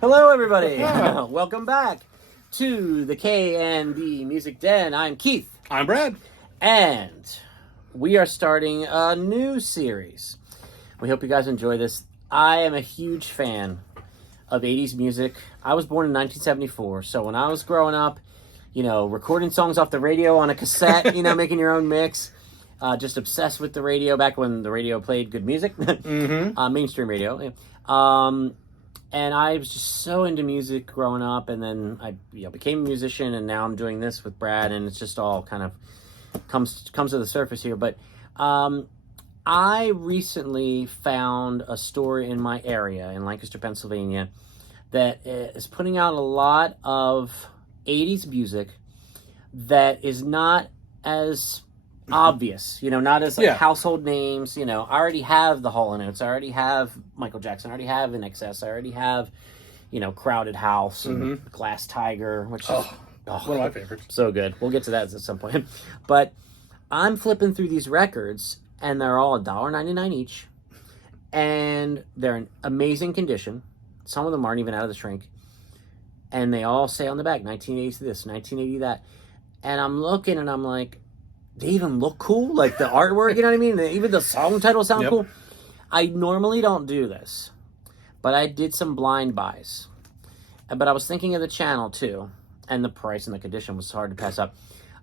Hello, everybody. Welcome back to the K&D Music Den. I'm Keith. I'm Brad. And we are starting a new series. We hope you guys enjoy this. I am a huge fan of 80s music. I was born in 1974, so when I was growing up, recording songs off the radio on a cassette, making your own mix, just obsessed with the radio back when the radio played good music, mainstream radio. And I was just so into music growing up, and then I became a musician, and now I'm doing this with Brad, and it's just all kind of comes to the surface here. But I recently found a store in my area in Lancaster, Pennsylvania, that is putting out a lot of 80s music that is not as obvious, not as household names. I already have the Hall & Oates, I already have Michael Jackson, I already have In Excess, I already have, Crowded House and Glass Tiger, which is one of my favorites. So good. We'll get to that at some point. But I'm flipping through these records, and they're all $1.99 each, and they're in amazing condition. Some of them aren't even out of the shrink, and they all say on the back 1980 this, 1980 that, and I'm looking and I'm like, they even look cool, like the artwork, you know what I mean? Even the song titles sound cool. I normally don't do this, but I did some blind buys. But I was thinking of the channel too, and the price and the condition was hard to pass up.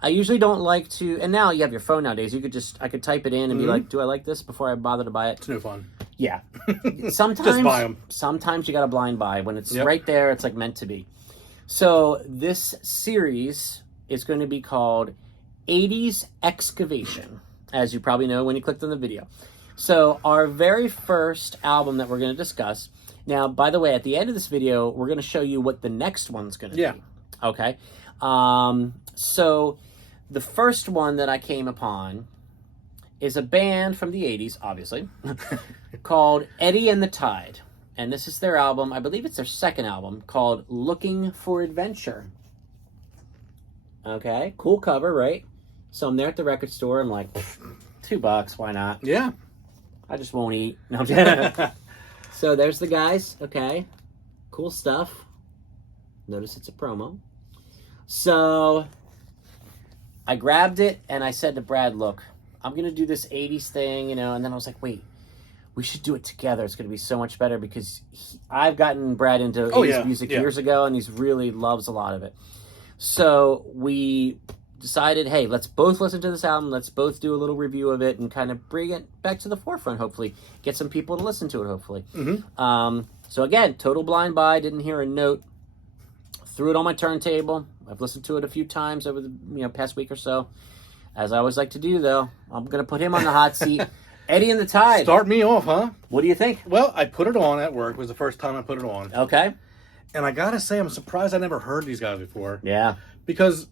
I usually don't like to, and now you have your phone nowadays. I could type it in and be like, do I like this before I bother to buy it? It's no fun. Yeah. Sometimes, just buy them. Sometimes you got to blind buy. When it's right there, it's like meant to be. So this series is going to be called 80s Excavation, as you probably know when you clicked on the video. So our very first album that we're going to discuss, now, by the way, at the end of this video, we're going to show you what the next one's going to be. Okay? So the first one that I came upon is a band from the 80s, obviously, called Eddie and the Tide. And this is their album, I believe it's their second album, called Looking for Adventure. Okay, cool cover, right? So I'm there at the record store. I'm like, $2, why not? Yeah. I just won't eat. No, I'm kidding. So there's the guys. Okay, cool stuff. Notice it's a promo. So I grabbed it and I said to Brad, look, I'm going to do this 80s thing, and then I was like, wait, we should do it together. It's going to be so much better because I've gotten Brad into 80s music years ago, and he's really loves a lot of it. So we decided, hey, let's both listen to this album. Let's both do a little review of it and kind of bring it back to the forefront, hopefully. Get some people to listen to it, hopefully. So again, total blind buy. Didn't hear a note. Threw it on my turntable. I've listened to it a few times over the past week or so. As I always like to do, though, I'm going to put him on the hot seat. Eddie and the Tide. Start me off, huh? What do you think? Well, I put it on at work. It was the first time I put it on. Okay. And I got to say, I'm surprised I never heard these guys before. Yeah. Because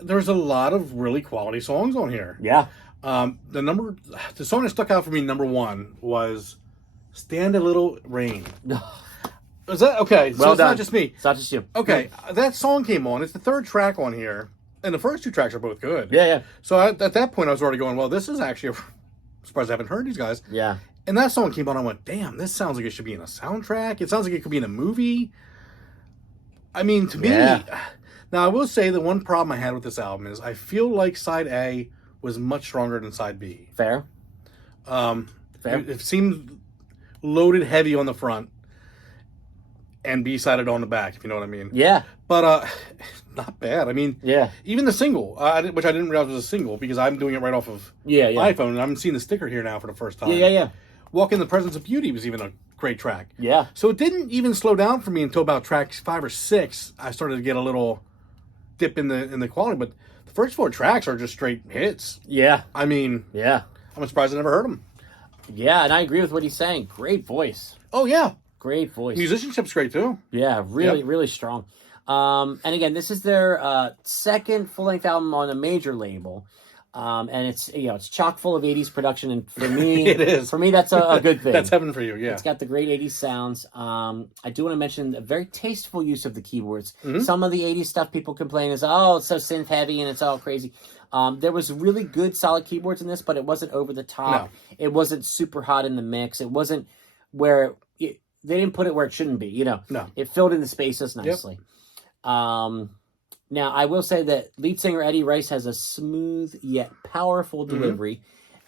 there's a lot of really quality songs on here. Yeah. The song that stuck out for me, number one, was Stand a Little Rain. Is that okay? Well so it's done. not just me. It's not just you. Okay, that song came on. It's the third track on here, and the first two tracks are both good. Yeah. So at that point, I was already going, well, this is actually, I'm surprised I haven't heard these guys. Yeah. And that song came on, I went, damn, this sounds like it should be in a soundtrack. It sounds like it could be in a movie. I mean, to me, now I will say the one problem I had with this album is I feel like side A was much stronger than side B. Fair. It seemed loaded heavy on the front and B-sided on the back, if you know what I mean. Yeah. But not bad. I mean, even the single, which I didn't realize was a single because I'm doing it right off of iPhone, and I'm seeing the sticker here now for the first time. Yeah. Walk in the Presence of Beauty was even a great track. Yeah. So it didn't even slow down for me until about tracks 5 or 6. I started to get a little dip in the quality, but the first 4 tracks are just straight hits. Yeah. I mean, I'm surprised I never heard them. Yeah, and I agree with what he's saying. Great voice. Oh, yeah. Great voice. Musicianship's great, too. Yeah, really strong. And again, this is their second full-length album on a major label. And it's chock full of 80s production, and for me, it is. For me, that's a good thing. That's heaven for you, yeah. It's got the great 80s sounds. I do want to mention a very tasteful use of the keyboards. Some of the 80s stuff people complain is, it's so synth heavy and it's all crazy. There was really good, solid keyboards in this, but it wasn't over the top. No. It wasn't super hot in the mix. It wasn't where they didn't put it where it shouldn't be. You know, No. it filled in the spaces nicely. Now, I will say that lead singer Eddie Rice has a smooth yet powerful delivery,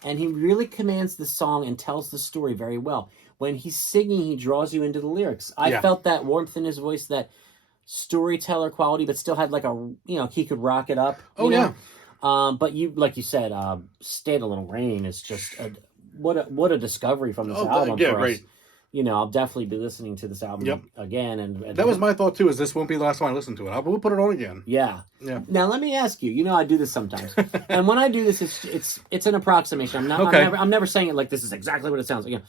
and he really commands the song and tells the story very well. When he's singing, he draws you into the lyrics. I felt that warmth in his voice, that storyteller quality, but still had like a, he could rock it up. Oh, yeah. But like you said, Stay a Little Rain is just what a discovery from this album for us. I'll definitely be listening to this album again. And that was my thought too. Is this won't be the last time I listen to it? We'll put it on again. Yeah. Now let me ask you. I do this sometimes, and when I do this, it's an approximation. I'm never saying it like this is exactly what it sounds like.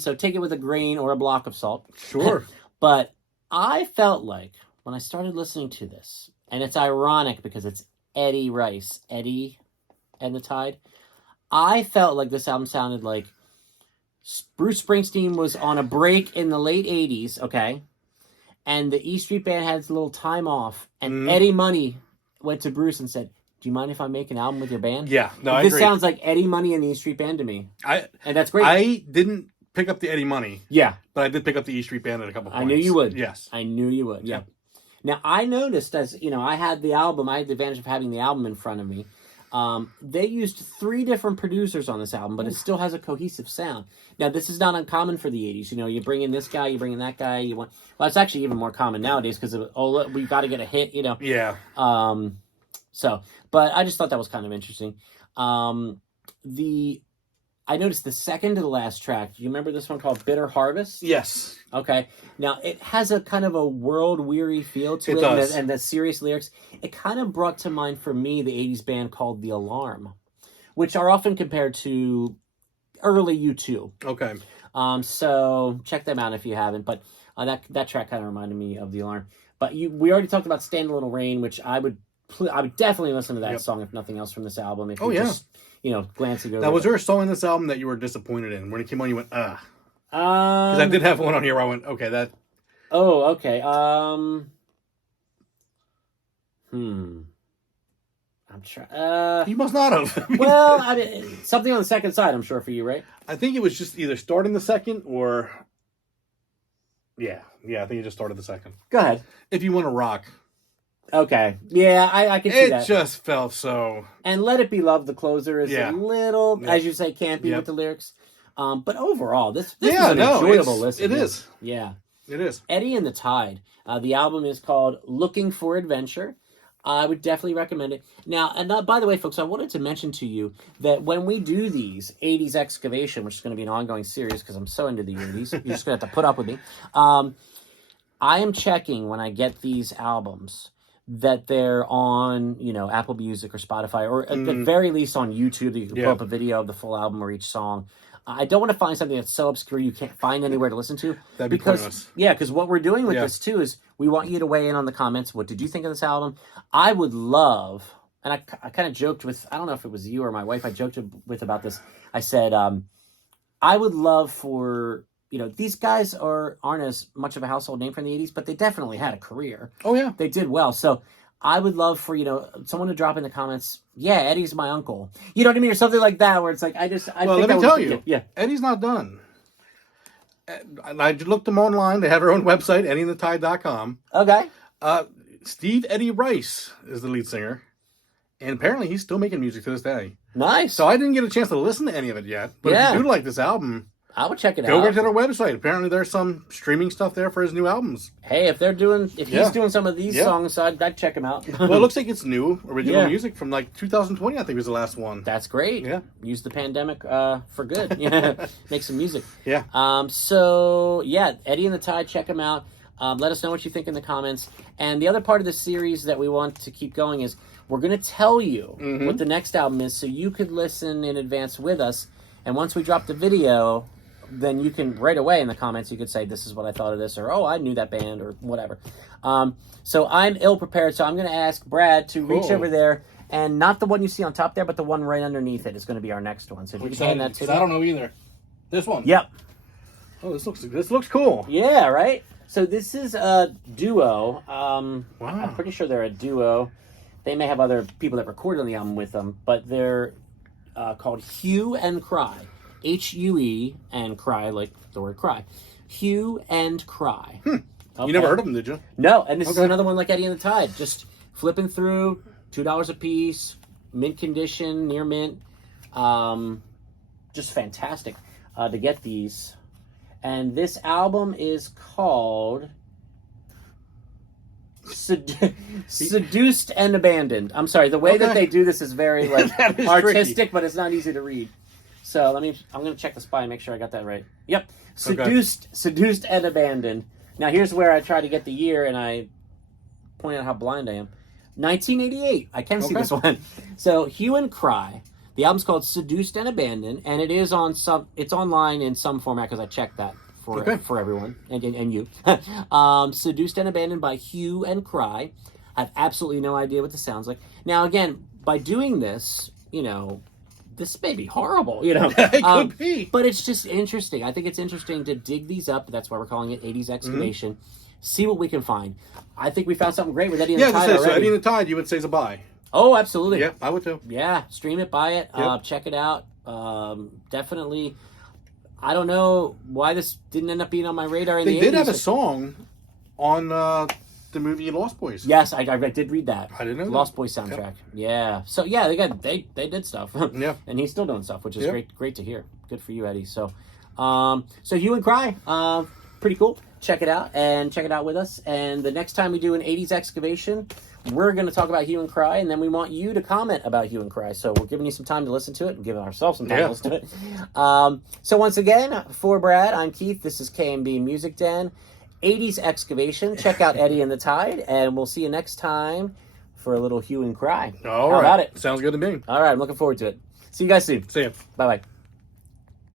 So take it with a grain or a block of salt. Sure. But I felt like when I started listening to this, and it's ironic because it's Eddie Rice, Eddie and the Tide. I felt like this album sounded like Bruce Springsteen was on a break in the late 80s, okay? And the E Street Band had a little time off. And Eddie Money went to Bruce and said, do you mind if I make an album with your band? Yeah, no, I agree. This sounds like Eddie Money and the E Street Band to me. And that's great. I didn't pick up the Eddie Money. Yeah. But I did pick up the E Street Band at a couple points. I knew you would. Yes. I knew you would, yeah. Now, I noticed I had the album. I had the advantage of having the album in front of me. They used 3 different producers on this album, but it still has a cohesive sound. Now, this is not uncommon for the 80s. You bring in this guy, you bring in that guy. It's actually even more common nowadays because we've got to get a hit, Yeah. But I just thought that was kind of interesting. I noticed the second to the last track. Do you remember this one called Bitter Harvest? Yes. Okay. Now, it has a kind of a world-weary feel to it. Does. And the serious lyrics. It kind of brought to mind for me the 80s band called The Alarm, which are often compared to early U2. Okay. So check them out if you haven't. But that track kind of reminded me of The Alarm. But we already talked about Stand a Little Rain, which I would definitely listen to that song, if nothing else, from this album. Just, glancing over. Now, was there a song in this album that you were disappointed in? When it came on, you went, Because I did have one on here where I went, okay, that... Oh, okay. I'm trying... You must not have. Well, something on the second side, I'm sure, for you, right? I think it was just either starting the second or... Yeah, I think it just started the second. Go ahead. If You Want to Rock. Okay. Yeah, I can see that. It just felt so... And Let It Be Love, the closer, is a little, as you say, campy with the lyrics. But overall, this is an enjoyable listen. It is. Yeah. It is. Eddie and the Tide. The album is called Looking for Adventure. I would definitely recommend it. Now, by the way, folks, I wanted to mention to you that when we do these 80s Excavation, which is going to be an ongoing series because I'm so into the 80s, you're just going to have to put up with me. I am checking when I get these albums that they're on, Apple Music or Spotify, or at the very least on YouTube, that you can pull up a video of the full album or each song. I don't want to find something that's so obscure you can't find anywhere to listen to. That'd be pointless. Yeah, because what we're doing with this, too, is we want you to weigh in on the comments. What did you think of this album? I would love, and I kind of joked with, I don't know if it was you or my wife, I joked with about this. I said, I would love for... these guys aren't as much of a household name from the 80s, but they definitely had a career. Oh, yeah. They did well. So I would love for, someone to drop in the comments, yeah, Eddie's my uncle. You know what I mean? Or something like that, where it's like, let me tell you. Yeah. Eddie's not done. I looked them online. They have their own website, eddieandthetide.com. Okay. Steve Eddie Rice is the lead singer. And apparently he's still making music to this day. Nice. So I didn't get a chance to listen to any of it yet. But if you do like this album... I would check it out. Go over to their website. Apparently, there's some streaming stuff there for his new albums. Hey, if he's doing some of these songs, I'd check him out. Well, it looks like it's new original music from 2020. I think was the last one. That's great. Yeah, use the pandemic for good. Yeah, make some music. Yeah. So Eddie and the Tide, check him out. Let us know what you think in the comments. And the other part of the series that we want to keep going is we're going to tell you what the next album is, so you could listen in advance with us. And once we drop the video, then you can right away in the comments, you could say, this is what I thought of this, or, oh, I knew that band, or whatever. So I'm ill-prepared, so I'm going to ask Brad to reach over there, and not the one you see on top there, but the one right underneath it is going to be our next one. So if you can hand that to me. I don't know either. This one? Yep. Oh, this looks cool. Yeah, right? So this is a duo. Wow. I'm pretty sure they're a duo. They may have other people that recorded on the album with them, but they're called Hue and Cry. Hue and Cry, like the word cry. Hue and Cry. You Okay. never heard of them, did you? No, and this is Okay. another one like Eddie and the Tide. Just flipping through, $2 a piece, mint condition, near mint. Just fantastic to get these. And this album is called Seduced and Abandoned. I'm sorry, the way that Okay. they do this is very like That is artistic, tricky. but it's not easy to read. So I'm going to check the spine, make sure I got that right. Yep, Seduced and Abandoned. Now here's where I try to get the year, and I point out how blind I am. 1988. I can see this one. So Hue and Cry. The album's called Seduced and Abandoned, and it is on it's online in some format because I checked that for everyone and you. Seduced and Abandoned by Hue and Cry. I have absolutely no idea what this sounds like. Now again, by doing this, this may be horrible, It could be. but it's just interesting. I think it's interesting to dig these up. That's why we're calling it 80s Excavation. See what we can find. I think we found something great with Eddie and the Tide already. So Eddie and the Tide, you would say is a buy. Oh, absolutely. Yeah, I would too. Yeah, stream it, buy it, Yep. check it out. Definitely. I don't know why this didn't end up being on my radar in the 80s. They did have a song on the movie Lost Boys. Yes, I did read that. I didn't know Lost that. Boys soundtrack. Yeah. So yeah, they did stuff. Yeah. And he's still doing stuff, which is Yep. great to hear. Good for you, Eddie. So Hue and Cry, pretty cool. Check it out and check it out with us. And the next time we do an 80s Excavation, we're going to talk about Hue and Cry, and then we want you to comment about Hue and Cry. So we're giving you some time to listen to it and giving ourselves some time to listen to it. So once again, for Brad, I'm Keith. This is KMB Music Den, 80s Excavation. Check out Eddie and the Tide, and we'll see you next time for a little Hue and Cry. All How right. about it? Sounds good to me. All right, I'm looking forward to it. See you guys soon. See ya. Bye-bye.